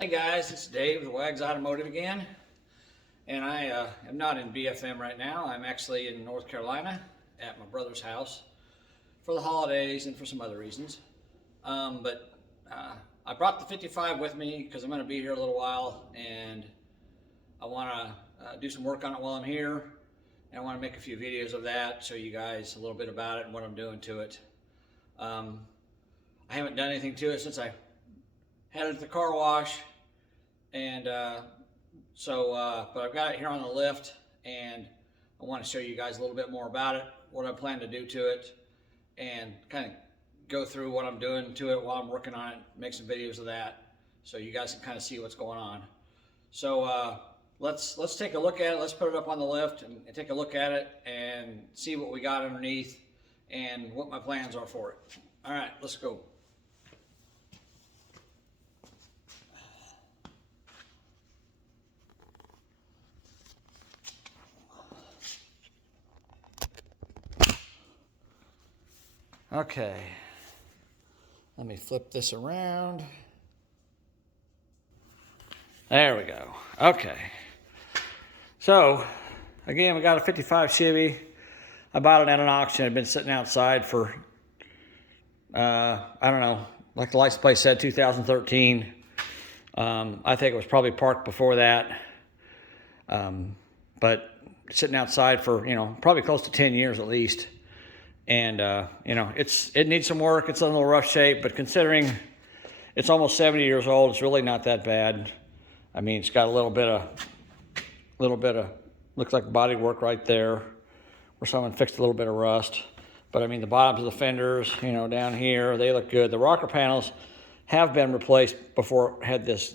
Hey guys, it's Dave with Wags Automotive again, and I am not in BFM right now. I'm actually in North Carolina at my brother's house for the holidays and for some other reasons. But I brought the 55 with me because I'm going to be here a little while, and I want to do some work on it while I'm here, and I want to make a few videos of that, show you guys a little bit about it and what I'm doing to it. I haven't done anything to it since I had it at the car wash, and but I've got it here on the lift, and I want to show you guys a little bit more about it, what I plan to do to it, and kind of go through what I'm doing to it while I'm working on it, make some videos of that, so you guys can kind of see what's going on. So let's take a look at it. Let's put it up on the lift and take a look at it and see what we got underneath and what my plans are for it. All right, let's go. Okay, let me flip this around. There we go. Okay, so again, we got a 55 Chevy. I bought it at an auction. It had been sitting outside for I don't know, like the license plate said, 2013. I think it was probably parked before that, but sitting outside for, probably close to 10 years at least. And it needs some work. It's in a little rough shape, but considering it's almost 70 years old, it's really not that bad. I mean, it's got a little bit of looks like body work right there where someone fixed a little bit of rust. But I mean, the bottoms of the fenders, down here, they look good. The rocker panels have been replaced before it had this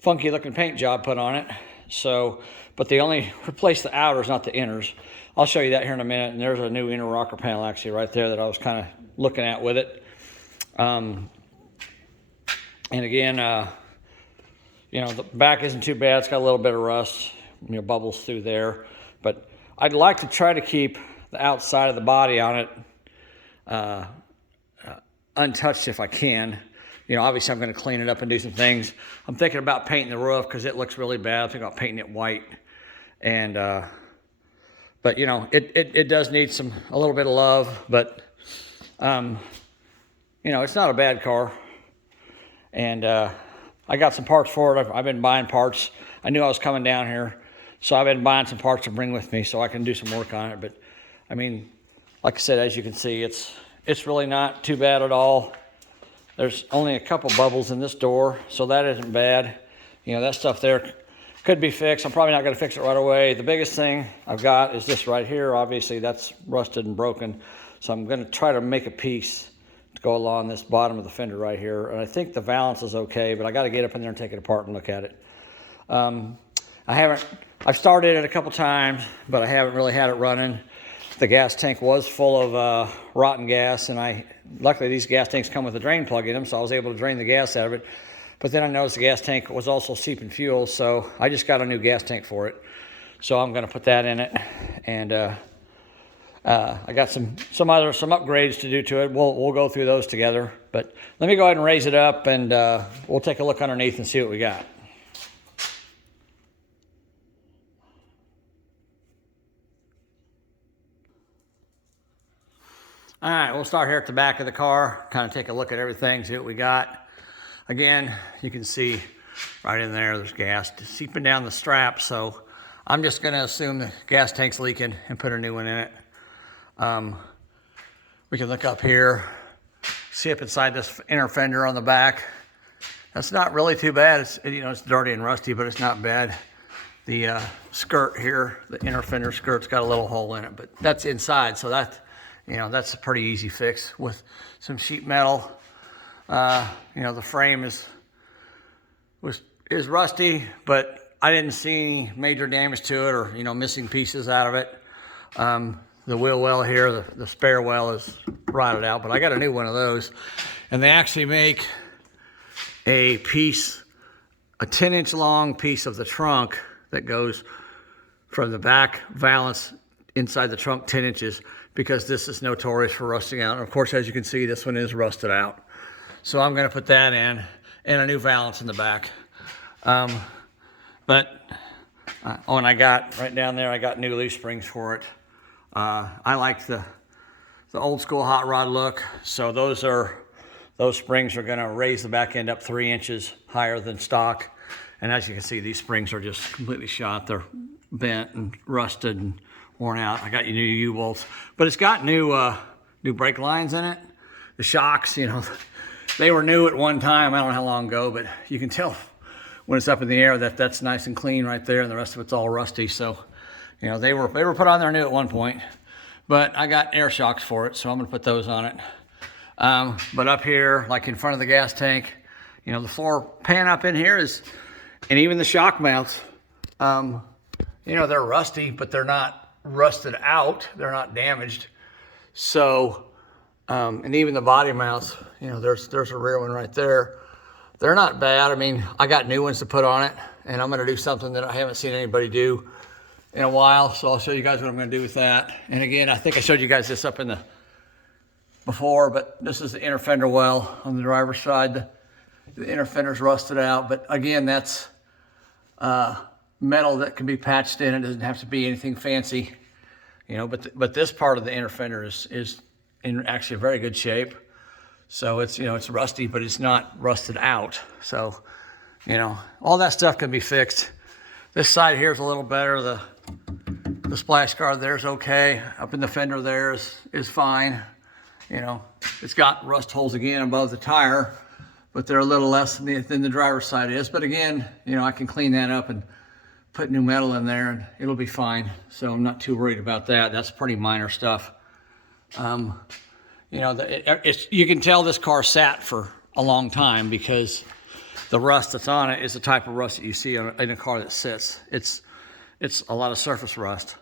funky looking paint job put on it. So, but they only replaced the outers, not the inners. I'll show you that here in a minute. And there's a new inner rocker panel actually right there that I was kind of looking at with it. And again, the back isn't too bad. It's got a little bit of rust, bubbles through there. But I'd like to try to keep the outside of the body on it untouched if I can. Obviously I'm going to clean it up and do some things. I'm thinking about painting the roof because it looks really bad. I'm thinking about painting it white. And but it does need a little bit of love, but it's not a bad car. And I got some parts for it. I've been buying parts. I knew I was coming down here, so I've been buying some parts to bring with me so I can do some work on it. But I mean, like I said, as you can see, it's really not too bad at all. There's only a couple bubbles in this door, so that isn't bad. That stuff there could be fixed. I'm probably not going to fix it right away. The biggest thing I've got is this right here. Obviously, that's rusted and broken, so I'm going to try to make a piece to go along this bottom of the fender right here. And I think the valance is okay, but I got to get up in there and take it apart and look at it. I've started it a couple times, but I haven't really had it running. The gas tank was full of rotten gas, and luckily these gas tanks come with a drain plug in them, so I was able to drain the gas out of it. But then I noticed the gas tank was also seeping fuel, so I just got a new gas tank for it. So I'm going to put that in it, and I got some upgrades to do to it. We'll go through those together. But let me go ahead and raise it up, and we'll take a look underneath and see what we got. All right, we'll start here at the back of the car, kind of take a look at everything, see what we got. Again, you can see right in there, there's gas seeping down the strap, so I'm just going to assume the gas tank's leaking and put a new one in it. We can look up here, see up inside this inner fender on the back. That's not really too bad. It's dirty and rusty, but it's not bad. The skirt here, the inner fender skirt's got a little hole in it, but that's inside, so that's a pretty easy fix with some sheet metal. The frame is rusty, but I didn't see any major damage to it or missing pieces out of it. The wheel well here, the spare well is rotted out, but I got a new one of those, and they actually make a 10-inch long piece of the trunk that goes from the back valance inside the trunk 10 inches, because this is notorious for rusting out. And of course, as you can see, this one is rusted out. So I'm going to put that in, and a new valance in the back. And I got right down there, I got new leaf springs for it. I like the old school hot rod look, so those springs are going to raise the back end up 3 inches higher than stock. And as you can see, these springs are just completely shot. They're bent and rusted and worn out. I got new U-bolts, but it's got new brake lines in it. The shocks, you know, they were new at one time. I don't know how long ago, but you can tell when it's up in the air that's nice and clean right there, and the rest of it's all rusty. So, you know, they were put on there new at one point, but I got air shocks for it, so I'm gonna put those on it. But up here, like in front of the gas tank, you know, the floor pan up in here is, and even the shock mounts, you know, they're rusty, but they're not rusted out. They're not damaged. So, and even the body mounts, you know, there's a rear one right there. They're not bad. I mean, I got new ones to put on it, and I'm gonna do something that I haven't seen anybody do in a while. So I'll show you guys what I'm gonna do with that. And again, I think I showed you guys this up in the before, but this is the inner fender well on the driver's side. The inner fender's rusted out, but again, that's metal that can be patched in. It doesn't have to be anything fancy, you know, but this part of the inner fender is in actually very good shape. So it's, you know, it's rusty, but it's not rusted out. So, you know, all that stuff can be fixed. This side here is a little better. The splash guard there's okay. Up in the fender there is fine. You know, it's got rust holes again above the tire, but they're a little less than the driver's side is. But again, you know, I can clean that up and put new metal in there and it'll be fine. So I'm not too worried about that. That's pretty minor stuff. You know, you can tell this car sat for a long time because the rust that's on it is the type of rust that you see in a car that sits. It's a lot of surface rust.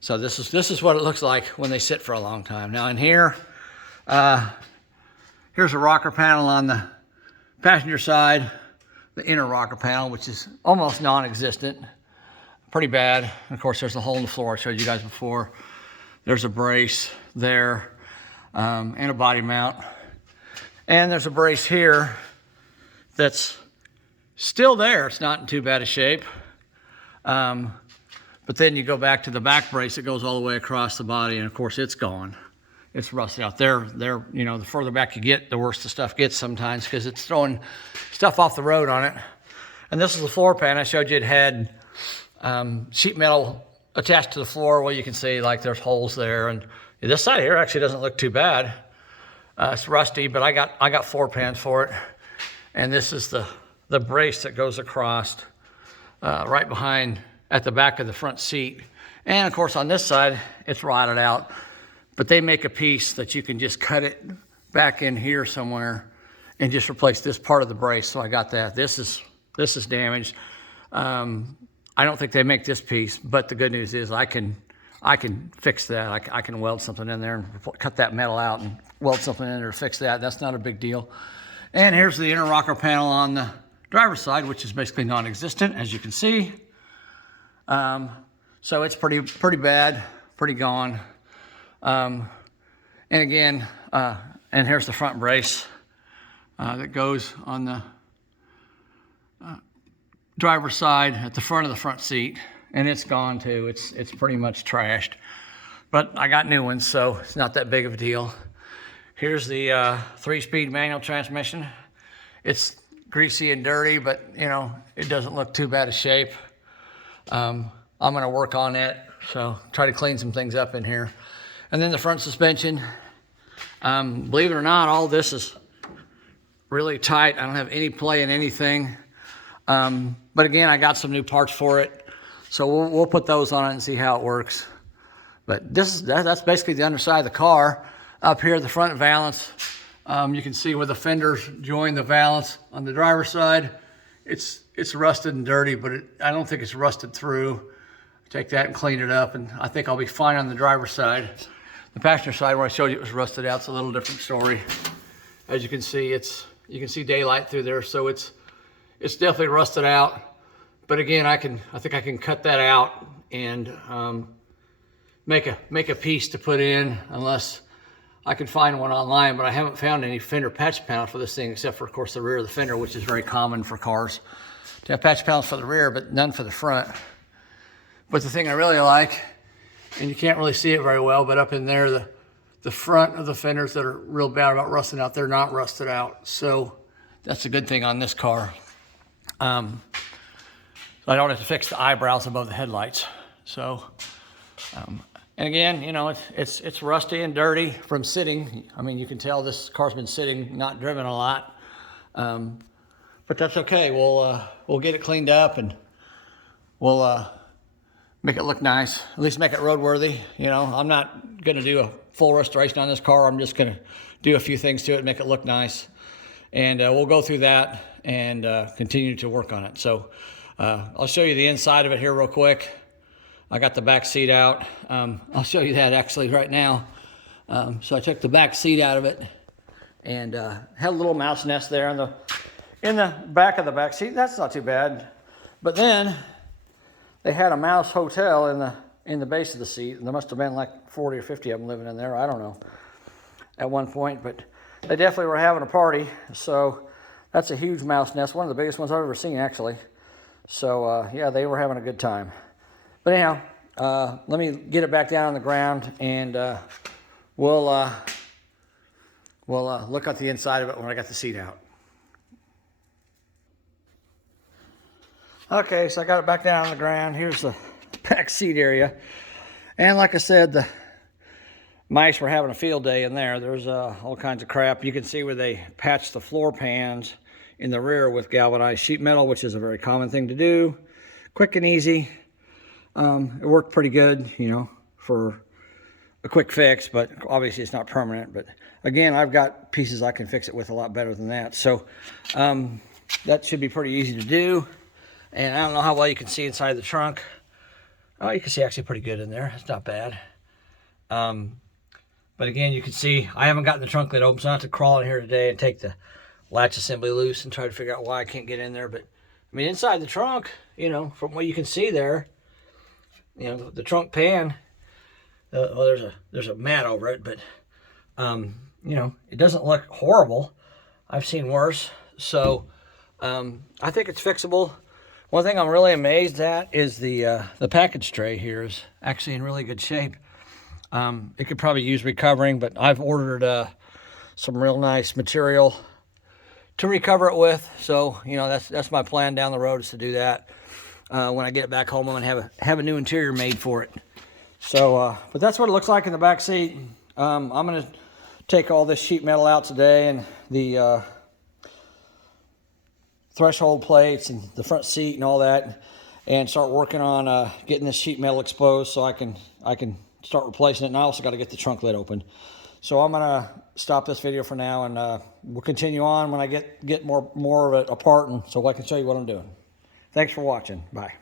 So this is what it looks like when they sit for a long time. Now in here, here's a rocker panel on the passenger side, the inner rocker panel, which is almost non-existent, pretty bad. And of course, there's a hole in the floor I showed you guys before. There's a brace there, and a body mount. And there's a brace here that's still there. It's not in too bad a shape. But then you go back to the back brace that goes all the way across the body, and of course it's gone. It's rusted out. There, you know, the further back you get, the worse the stuff gets sometimes because it's throwing stuff off the road on it. And this is the floor pan. I showed you it had sheet metal attached to the floor. Well, you can see like there's holes there, and this side here actually doesn't look too bad. It's rusty, but I got floor pans for it. And this is the brace that goes across right behind at the back of the front seat. And of course on this side, it's rotted out, but they make a piece that you can just cut it back in here somewhere and just replace this part of the brace. So I got that. This is damaged. I don't think they make this piece, but the good news is I can fix that. I can weld something in there and cut that metal out and weld something in there to fix that. That's not a big deal. And here's the inner rocker panel on the driver's side, which is basically non-existent, as you can see. So it's pretty bad, pretty gone. And again, and here's the front brace that goes on the driver's side at the front of the front seat, and it's gone too. It's pretty much trashed, but I got new ones, so it's not that big of a deal. Here's the 3-speed manual transmission. It's greasy and dirty, but you know, it doesn't look too bad a shape. I'm gonna work on it, so try to clean some things up in here. And then the front suspension, believe it or not, all this is really tight. I don't have any play in anything. But again, I got some new parts for it, so we'll put those on it and see how it works. But that's basically the underside of the car. Up here, the front valance, you can see where the fenders join the valance on the driver's side. It's rusted and dirty, but I don't think it's rusted through. Take that and clean it up, and I think I'll be fine on the driver's side. The passenger side, where I showed you it was rusted out, it's a little different story. As you can see, you can see daylight through there, so it's definitely rusted out. But again, I think I can cut that out and make a piece to put in, unless I could find one online, but I haven't found any fender patch panels for this thing, except for, of course, the rear of the fender, which is very common for cars to have patch panels for the rear, but none for the front. But the thing I really like, and you can't really see it very well, but up in there, the front of the fenders that are real bad about rusting out, they're not rusted out. So that's a good thing on this car. So I don't have to fix the eyebrows above the headlights. So, and again, you know, it's rusty and dirty from sitting. I mean, you can tell this car's been sitting, not driven a lot. But that's okay. We'll get it cleaned up, and we'll make it look nice. At least make it roadworthy. You know, I'm not gonna do a full restoration on this car. I'm just gonna do a few things to it, make it look nice, and we'll go through that and continue to work on it. So I'll show you the inside of it here real quick. I got the back seat out. I'll show you that actually right now. So I took the back seat out of it and had a little mouse nest there in the back of the back seat. That's not too bad. But then they had a mouse hotel in the base of the seat, and there must have been like 40 or 50 of them living in there. I don't know at one point, but they definitely were having a party. So that's a huge mouse nest, one of the biggest ones I've ever seen actually. So yeah, they were having a good time. But anyhow, let me get it back down on the ground, and we'll look at the inside of it when I got the seat out. Okay, so I got it back down on the ground. Here's the back seat area. And like I said, the mice were having a field day in there. There's all kinds of crap. You can see where they patched the floor pans in the rear with galvanized sheet metal, which is a very common thing to do. Quick and easy. It worked pretty good, you know, for a quick fix, but obviously it's not permanent. But again, I've got pieces I can fix it with a lot better than that. So that should be pretty easy to do. And I don't know how well you can see inside the trunk. Oh, you can see actually pretty good in there. It's not bad. But again, you can see I haven't gotten the trunk lid open, so I have to crawl in here today and take the latch assembly loose and try to figure out why I can't get in there. But I mean, inside the trunk, you know, from what you can see there, you know, the trunk pan, well, there's a mat over it, but you know, it doesn't look horrible. I've seen worse. So I think it's fixable. One thing I'm really amazed at is the package tray here is actually in really good shape. It could probably use recovering, but I've ordered some real nice material to recover it with. So, you know, that's my plan down the road, is to do that. When I get it back home, I'm gonna have a new interior made for it. So, but that's what it looks like in the back seat. I'm gonna take all this sheet metal out today, and the threshold plates and the front seat and all that, and start working on getting this sheet metal exposed so I can start replacing it. And I also got to get the trunk lid open. So I'm gonna stop this video for now, and we'll continue on when I get more of it apart, and so I can show you what I'm doing. Thanks for watching. Bye.